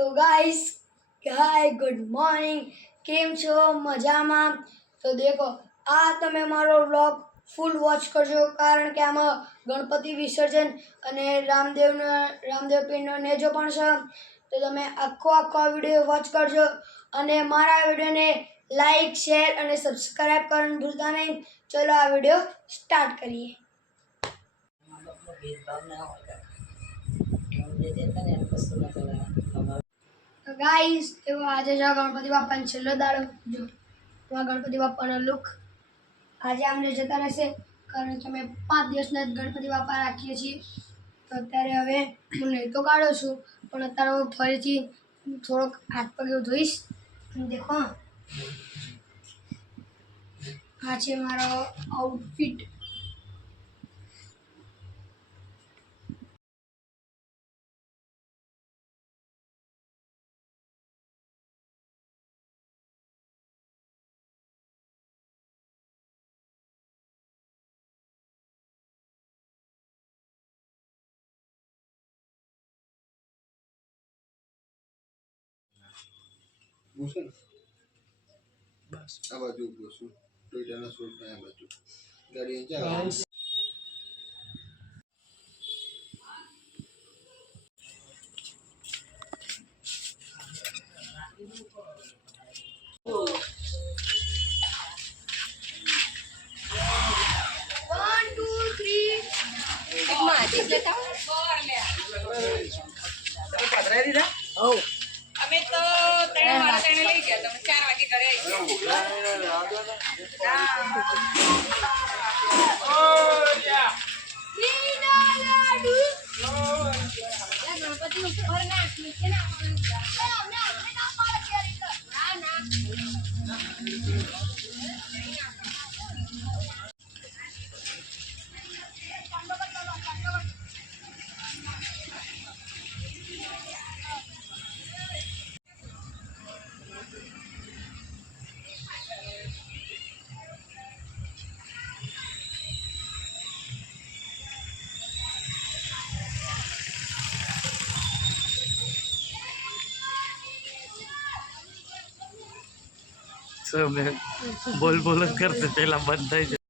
તો guys hi good morning કેમ છો મજામાં તો દેખો આ તમે મારો વ્લોગ ફૂલ વોચ કરજો કારણ કે આમાં ગણપતિ વિસર્જન અને રામદેવ પીરનો નેજો પણ છે તો તમે આખો વિડિયો વોચ કરજો અને મારા વિડિયોને લાઈક શેર અને સબસ્ક્રાઇબ કરવાનું ભૂલતા નહીં ચલો આ વિડિયો સ્ટાર્ટ કરીએ તો ગાઈસ તો આજે જો ગણપતિ બાપાનો છેલ્લો દાડો જો આ ગણપતિ બાપાનો લુક આજે અમને જતા રહેશે કારણ કે અમે 5 દિવસના ગણપતિ બાપા રાખીએ છીએ તો અત્યારે હવે હું નહીં તો કાઢો છું પણ અત્યારે હું ફરીથી થોડોક હાથ પગ ધોઈશ અને દેખો આ છે મારો આઉટફિટ બસ આ બાજુ બોસું ટોયટાના શોટ આ બાજુ ગાડી ચાલે અમે તો 3 વાગે લઈ ગયા તમે 4 વાગે ઘરે बोल करते पेला बंद થઈ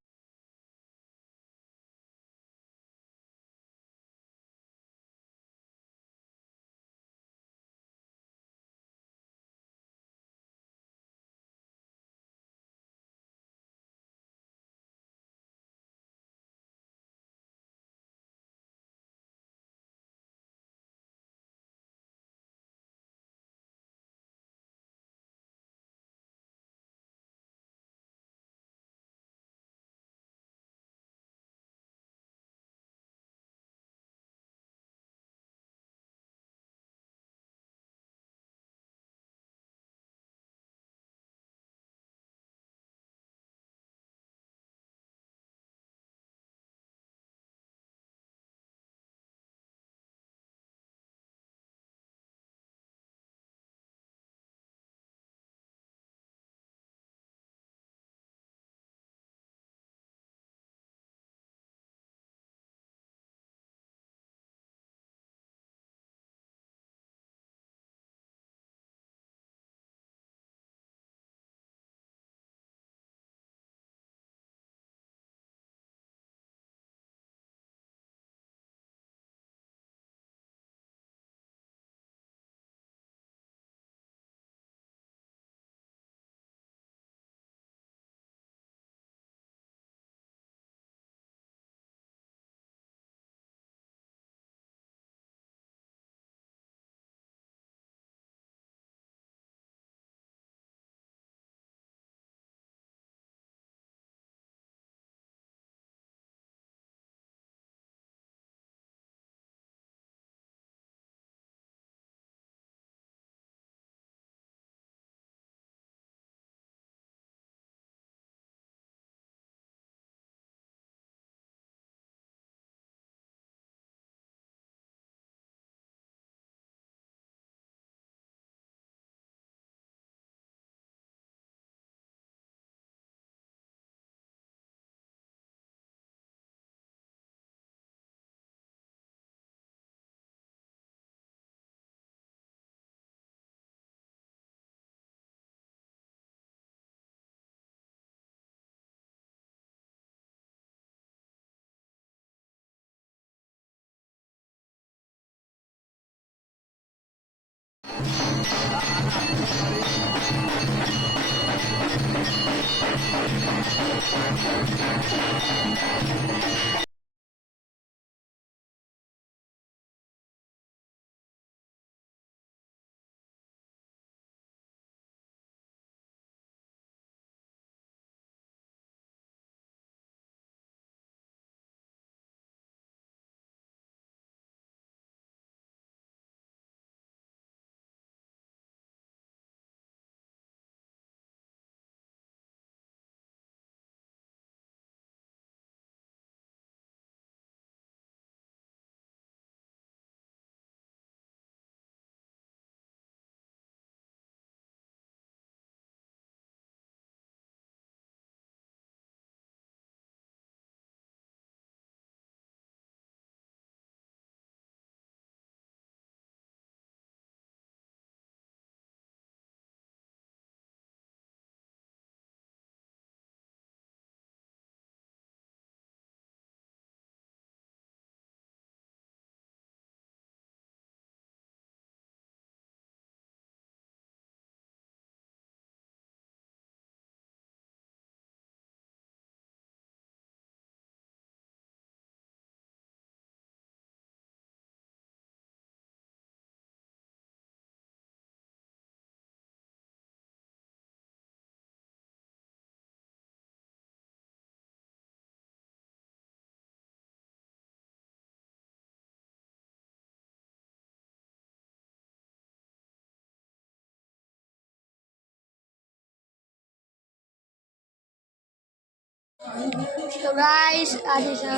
તો ગાઈસ આજે છે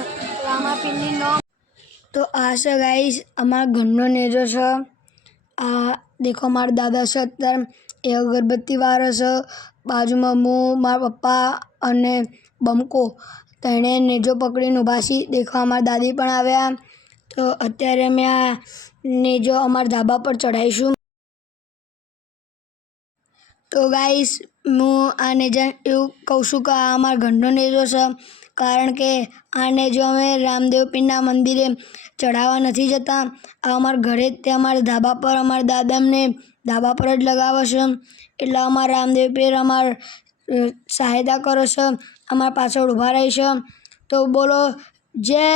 રામાપીરની નો તો આ છે ગાઈસ અમારા ઘરનો નેજો છે. આ દેખો મારા દાદા છે અત્યારે એ અગરબત્તી વાળો છે. બાજુમાં હું મારા પપ્પા અને બમકો તેણે નેજો પકડીને ઊભા છીએ. દેખો અમારા દાદી પણ આવ્યા. તો અત્યારે અમે આ નેજો અમારા ધાબા પર ચડાવીશું. તો ગાઈસ હું આ નેજા એવું કહું છું કે આ અમારા ઘરનો નેજો છે, કારણ કે આ નેજો અમે રામદેવ પીરના મંદિરે ચડાવવા નથી જતા. આ અમારા ઘરે જ તે અમારા ધાબા પર અમારા દાદા અમને ધાબા પર જ લગાવે છે. એટલે અમારા રામદેવ પીર અમારા સહાયતા કરે છે, અમારા પાછળ ઊભા રહે છે. તો બોલો જય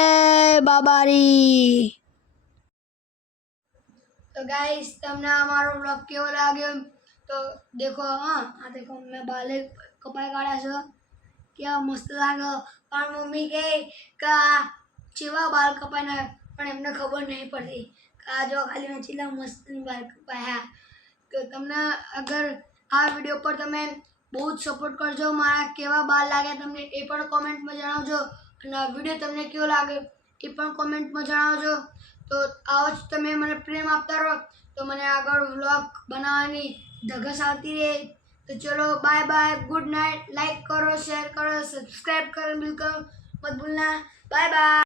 બાબારી. તો ગાઈસ તમને અમારો બ્લોગ કેવો લાગ્યો તો દેખો. આ દેખો મેં બાલે કપાઈ કાઢ્યા છે, કેવા મસ્ત લાગે. પણ મમ્મી કહે કે આ ચેવા બાલ કપાઈ નાખ્યા, પણ એમને ખબર નહીં પડતી કે આ જો ખાલી મેં ચેલા મસ્ત બાલ કપાયા. તો તમને અગર આ વિડીયો પર તમે બહુ જ સપોર્ટ કરજો. મારા કેવા બાલ લાગ્યા તમને એ પણ કોમેન્ટમાં જણાવજો, અને આ વિડીયો તમને કેવો લાગે એ પણ કોમેન્ટમાં જણાવજો. તો આવો જ તમે મને પ્રેમ આપતા રહો તો મને આગળ વ્લોગ બનાવવાની ધગસ આવતી રહે. તો ચલો bye bye, good night. Like કરો, શેર કરો, સબસ્ક્રાઈબ કરો, બિલકુલ મત ભૂલના. Bye bye.